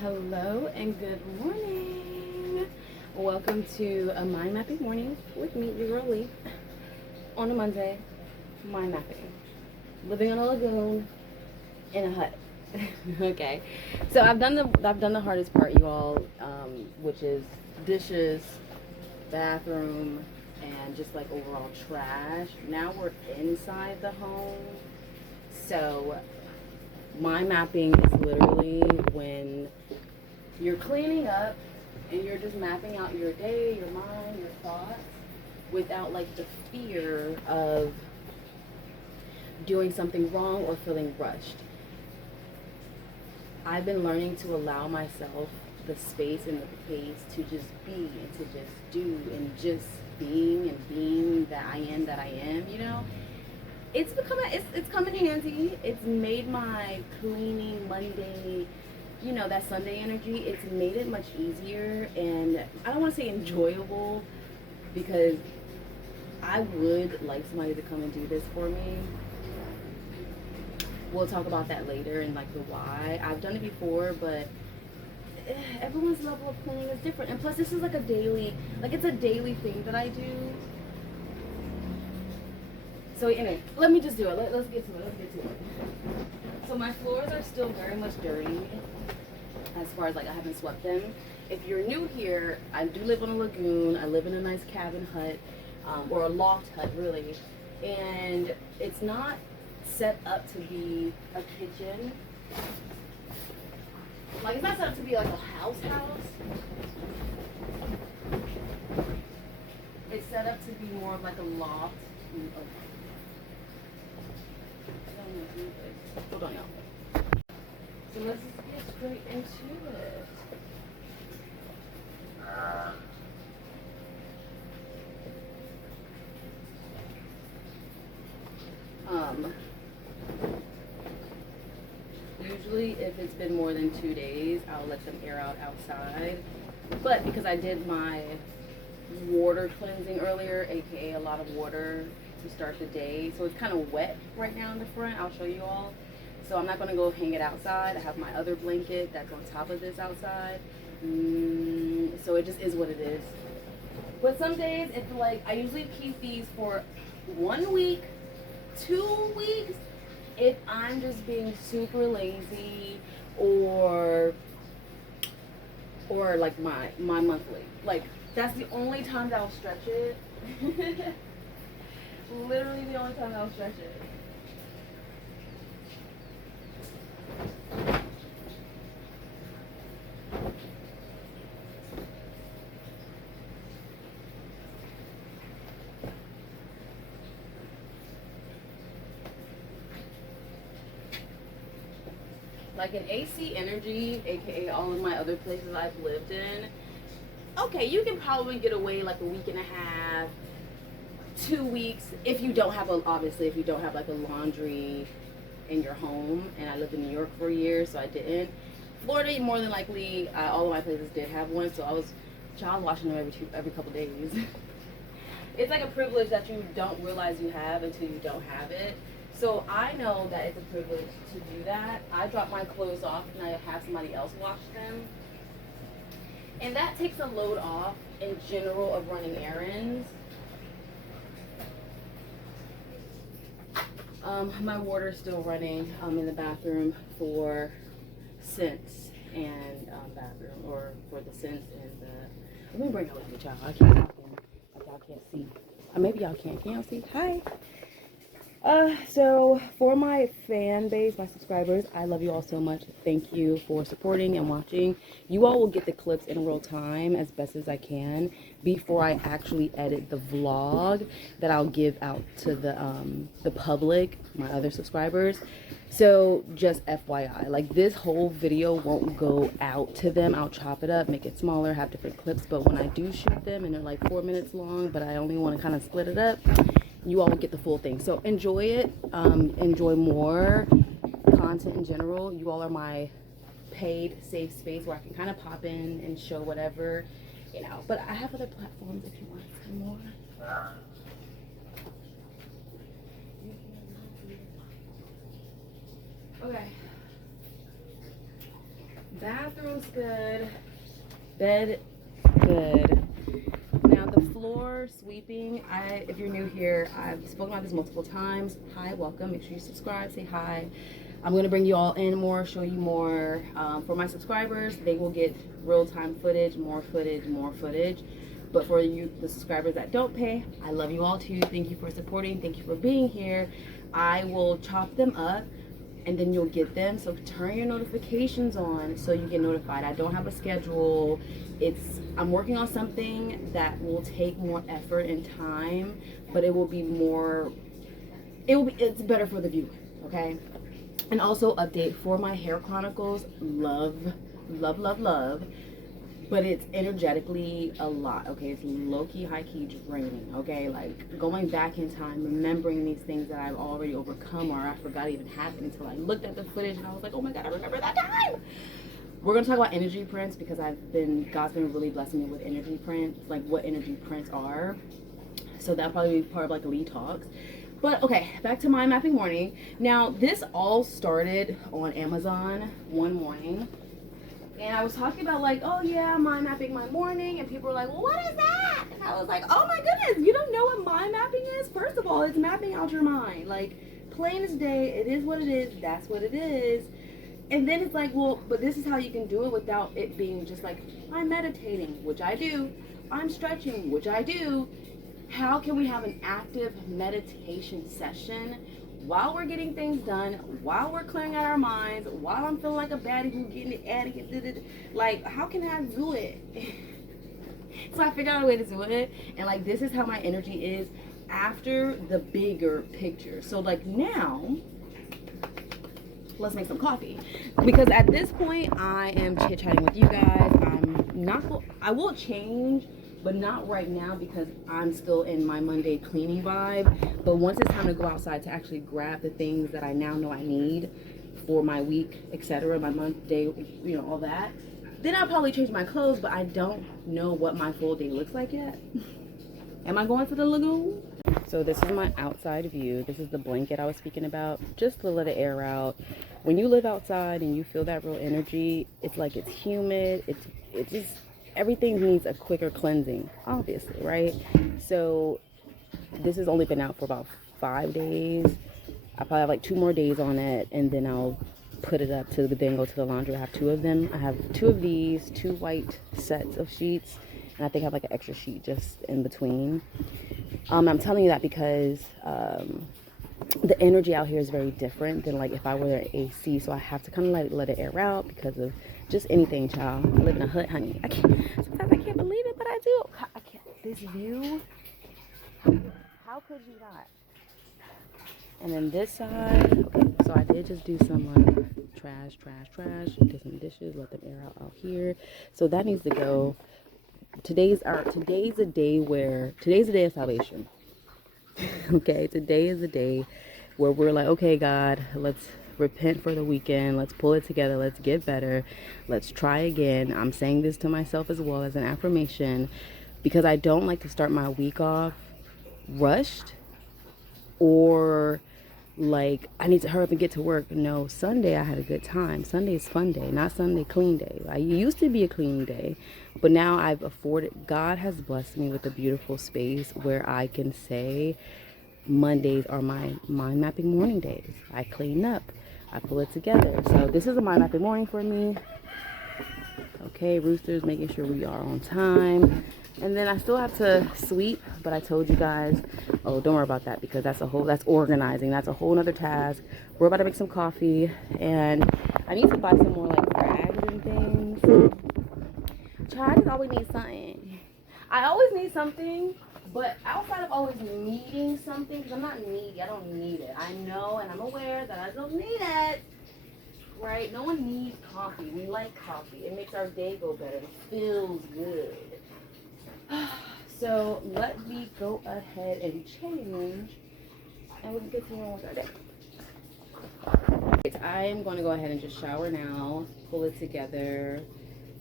Hello and good morning. Welcome to a mind mapping morning with me, your girl Lee, on a Monday. Mind mapping, living on a lagoon in a hut. Okay, so I've done the hardest part, you all, which is dishes, bathroom, and just like overall trash. Now we're inside the home, so mind mapping is literally when you're cleaning up and you're just mapping out your day, your mind, your thoughts without like the fear of doing something wrong or feeling rushed. I've been learning to allow myself the space and the pace to just be and to just do and just being that I am, you know? It's come in handy. It's made my cleaning Monday, that Sunday energy, it's made it much easier, and I don't want to say enjoyable because I would like somebody to come and do this for me. We'll talk about that later and like the why. I've done it before, but everyone's level of cleaning is different. And plus this is like it's a daily thing that I do. So anyway, let me just do it. Let's get to it. So my floors are still very much dirty as far as like I haven't swept them. If you're new here, I do live on a lagoon. I live in a nice cabin hut, or a loft hut really. And it's not set up to be a kitchen. Like it's not set up to be like a house. It's set up to be more of like a loft. Hold on, y'all. So let's just get straight into it. Usually if it's been more than 2 days, I'll let them air out outside. But because I did my water cleansing earlier, aka a lot of water to start the day, so it's kind of wet right now in the front. I'll show you all. So I'm not going to go hang it outside. I have my other blanket that's on top of this outside. So it just is what it is. But some days it's like I usually keep these for 1 week, 2 weeks if I'm just being super lazy, or like my monthly. Like that's the only time that I'll stretch it. Literally the only time I'll stretch it. Like an AC Energy, aka all of my other places I've lived in, okay, you can probably get away like a week and a half, 2 weeks, if you don't have if you don't have like a laundry in your home. And I lived in New York for a year, so I didn't. Florida, more than likely, all of my places did have one, so I was child washing them every couple days. It's like a privilege that you don't realize you have until you don't have it. So I know that it's a privilege to do that. I drop my clothes off and I have somebody else wash them. And that takes a load off in general of running errands. My water's still running in the bathroom for scents and bathroom, or for the scents and the. Let me bring it with me, child. I can't talk in. Y'all can't see. Maybe y'all can. Can y'all see? Hi. So for my fan base, my subscribers, I love you all so much. Thank you for supporting and watching. You all will get the clips in real time as best as I can before I actually edit the vlog that I'll give out to the public, my other subscribers. So just FYI, like this whole video won't go out to them. I'll chop it up, make it smaller, have different clips. But when I do shoot them and they're like 4 minutes long, but I only want to kind of split it up, you all will get the full thing. So enjoy it. Enjoy more content in general. You all are my paid safe space where I can kind of pop in and show whatever, But I have other platforms if you want some more. Okay. Bathroom's good. Bed, good. Now the floor sweeping, if you're new here, I've spoken about this multiple times. Hi, welcome. Make sure you subscribe, say hi. I'm going to bring you all in more, show you more. For my subscribers, they will get real-time footage, more footage, more footage. But for you, the subscribers that don't pay, I love you all too. Thank you for supporting. Thank you for being here. I will chop them up and then you'll get them. So turn your notifications on so you get notified. I don't have a schedule. I'm working on something that will take more effort and time, but it will be more, it's better for the viewer, okay? And also update for my hair chronicles, love, love, love, love. But it's energetically a lot, okay? It's low-key, high-key draining, okay? Like, going back in time, remembering these things that I've already overcome or I forgot even happened until I looked at the footage and I was like, oh my God, I remember that time! We're gonna talk about energy prints because God's been really blessing me with energy prints, like what energy prints are. So that'll probably be part of like the lead talks. But okay, back to mind mapping morning. Now, this all started on Amazon one morning. And I was talking about like, oh yeah, mind mapping my morning. And people were like, well, what is that? And I was like, oh my goodness, you don't know what mind mapping is? First of all, it's mapping out your mind. Like, plain as day, it is what it is, that's what it is. And then it's like, well, but this is how you can do it without it being just like, I'm meditating, which I do. I'm stretching, which I do. How can we have an active meditation session while we're getting things done, while we're clearing out our minds, while I'm feeling like a baddie who's getting it, adding it, like, how can I do it? So I figured out a way to do it, and like, this is how my energy is after the bigger picture. So like now, let's make some coffee, because at this point I am chit-chatting with you guys. I will change, but not right now because I'm still in my Monday cleaning vibe. But once it's time to go outside to actually grab the things that I now know I need for my week, etc., my month, day, you know, all that, then I'll probably change my clothes. But I don't know what my full day looks like yet. Am I going to the lagoon? So this is my outside view. This is the blanket I was speaking about, just to let the air out. When you live outside and you feel that real energy, it's like it's humid. It's just, everything needs a quicker cleansing, obviously, right? So this has only been out for about 5 days. I probably have like 2 more days on it, and then I'll put it up to then go to the laundry. I have 2 of them. I have 2 of these, 2 white sets of sheets, and I think I have like an extra sheet just in between. I'm telling you that because the energy out here is very different than like if I were in AC, so I have to kind of let it air out because of just anything, child. I live in a hut, honey. Sometimes I can't believe it, but I do. I can't. This view, how could you not? And then this side, okay, so I did just do some like trash, did some dishes, let them air out here. So that needs to go. Today's a day of salvation. Okay, today is a day where we're like, okay, God, let's repent for the weekend. Let's pull it together. Let's get better. Let's try again. I'm saying this to myself as well as an affirmation because I don't like to start my week off rushed or like I need to hurry up and get to work. No, Sunday I had a good time. Sunday is fun day, not Sunday clean day. It used to be a clean day, but now God has blessed me with a beautiful space where I can say Mondays are my mind mapping morning days. I clean up, I pull it together. So this is a mind mapping morning for me. Okay, roosters, making sure we are on time. And then I still have to sweep, but I told you guys, oh, don't worry about that because that's organizing. That's a whole nother task. We're about to make some coffee and I need to buy some more like bags and things. Child, I just always need something. I always need something, but outside of always needing something, because I'm not needy, I don't need it. I know and I'm aware that I don't need it. Right? No one needs coffee. We like coffee. It makes our day go better. It feels good. So let me go ahead and change and we can continue with our day. I am going to go ahead and just shower now, pull it together,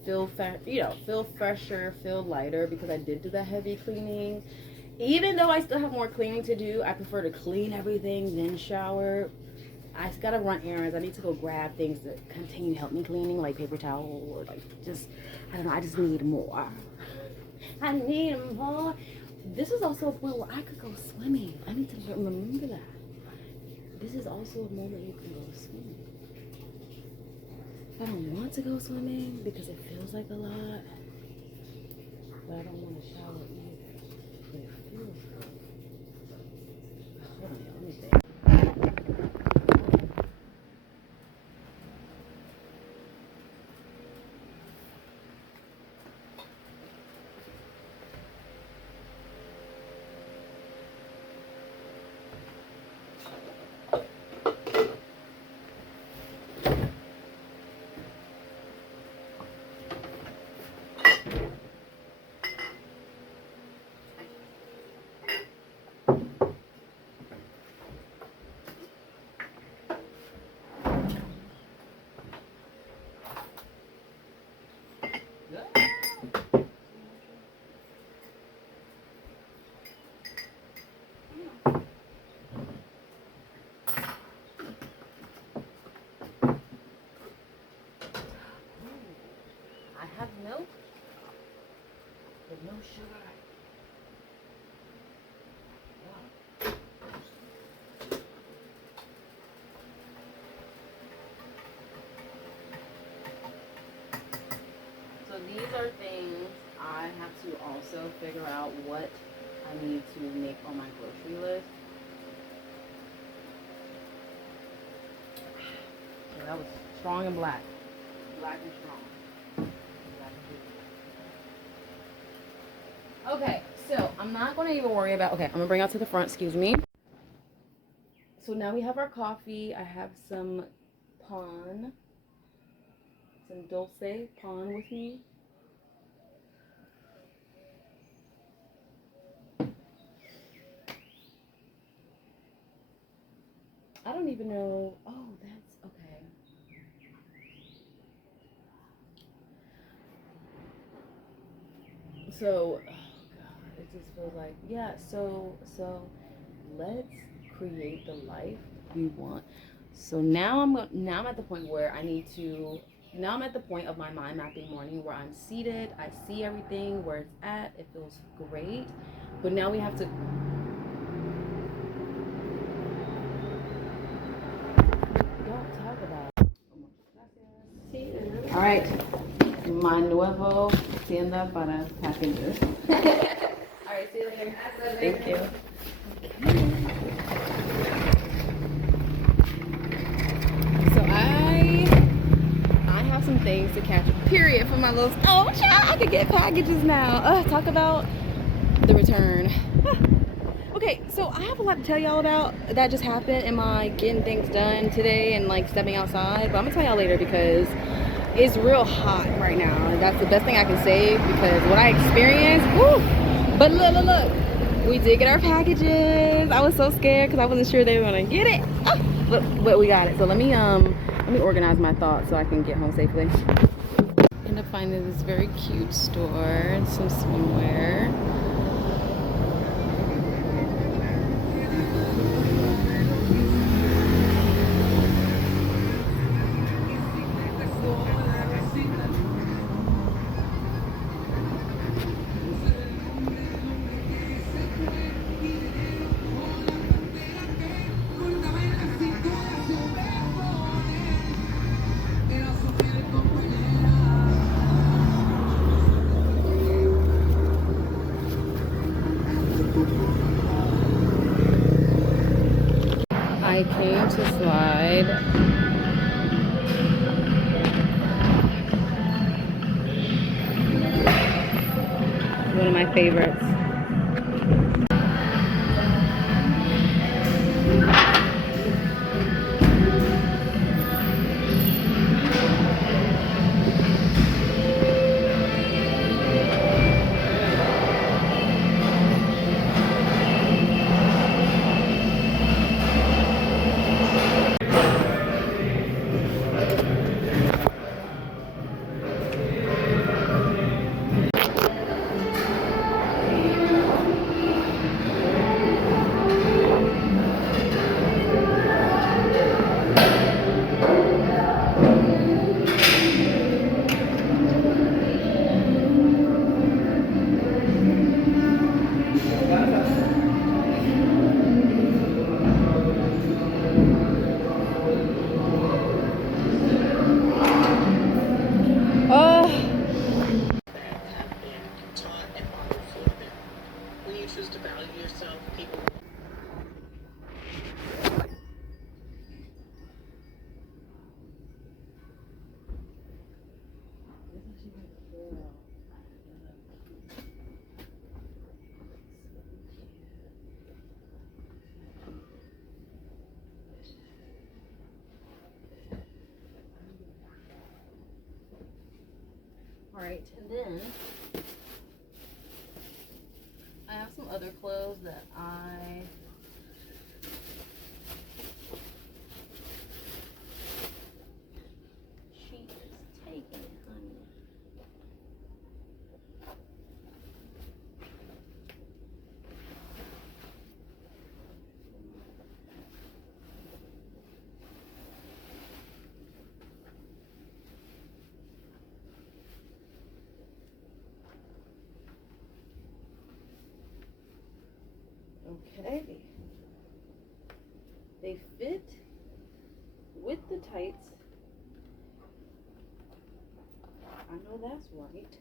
feel fresher, feel lighter because I did do that heavy cleaning. Even though I still have more cleaning to do, I prefer to clean everything then shower. I just gotta run errands. I need to go grab things that continue to help me cleaning, like paper towel or like just, I don't know, I just need more. I need more. This is also a point where I could go swimming. I need to remember that. This is also a moment you can go swimming. I don't want to go swimming because it feels like a lot, but I don't want to shower either. But it feels good. Hold on, let me see. I have milk with no sugar. Wow. So these are things I have to also figure out what I need to make on my grocery list. So that was strong and black. Black and strong. Okay, so I'm not going to even worry about, okay, I'm going to bring out to the front, excuse me. So now we have our coffee. I have some dulce pan with me. I don't even know, oh, that's, okay. So, it just feels like, yeah, so let's create the life we want. So now I'm at the point where I'm at the point of my mind mapping morning where I'm seated, I see everything where it's at, it feels great. But now we have to don't talk about it. All right, my nuevo tienda para packages. All right, see you later. Thank you. So I have some things to catch. Period for my little. Oh, child, I could get packages now. Talk about the return. Okay, so I have a lot to tell y'all about that just happened in my getting things done today and like stepping outside. But I'm gonna tell y'all later because it's real hot right now, and that's the best thing I can say because what I experienced. Woo! But look, we did get our packages. I was so scared because I wasn't sure they were gonna get it. But we got it. So let me organize my thoughts so I can get home safely. End up finding this very cute store, some swimwear. I came to slide. One of my favorites. All right, and then I have some other clothes that she is taking it, honey. Okay, they fit with the tights. I know that's right.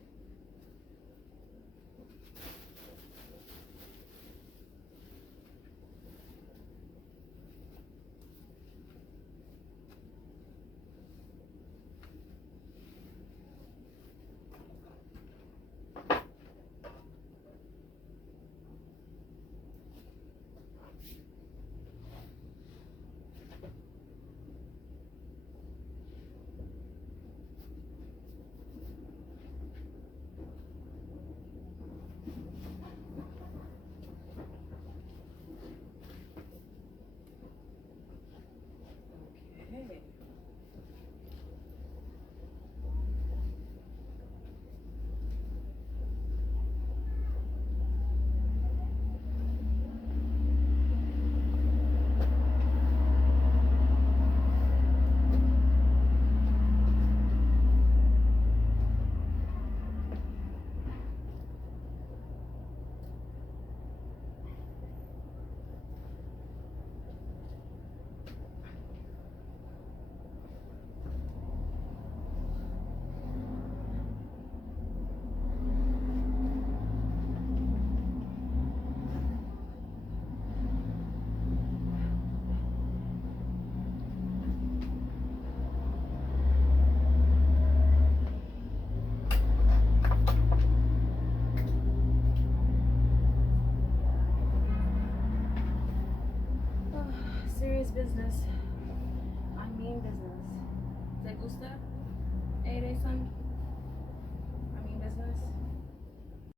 Okay. Serious business. I mean business. ¿Te gusta? ¿Eres son?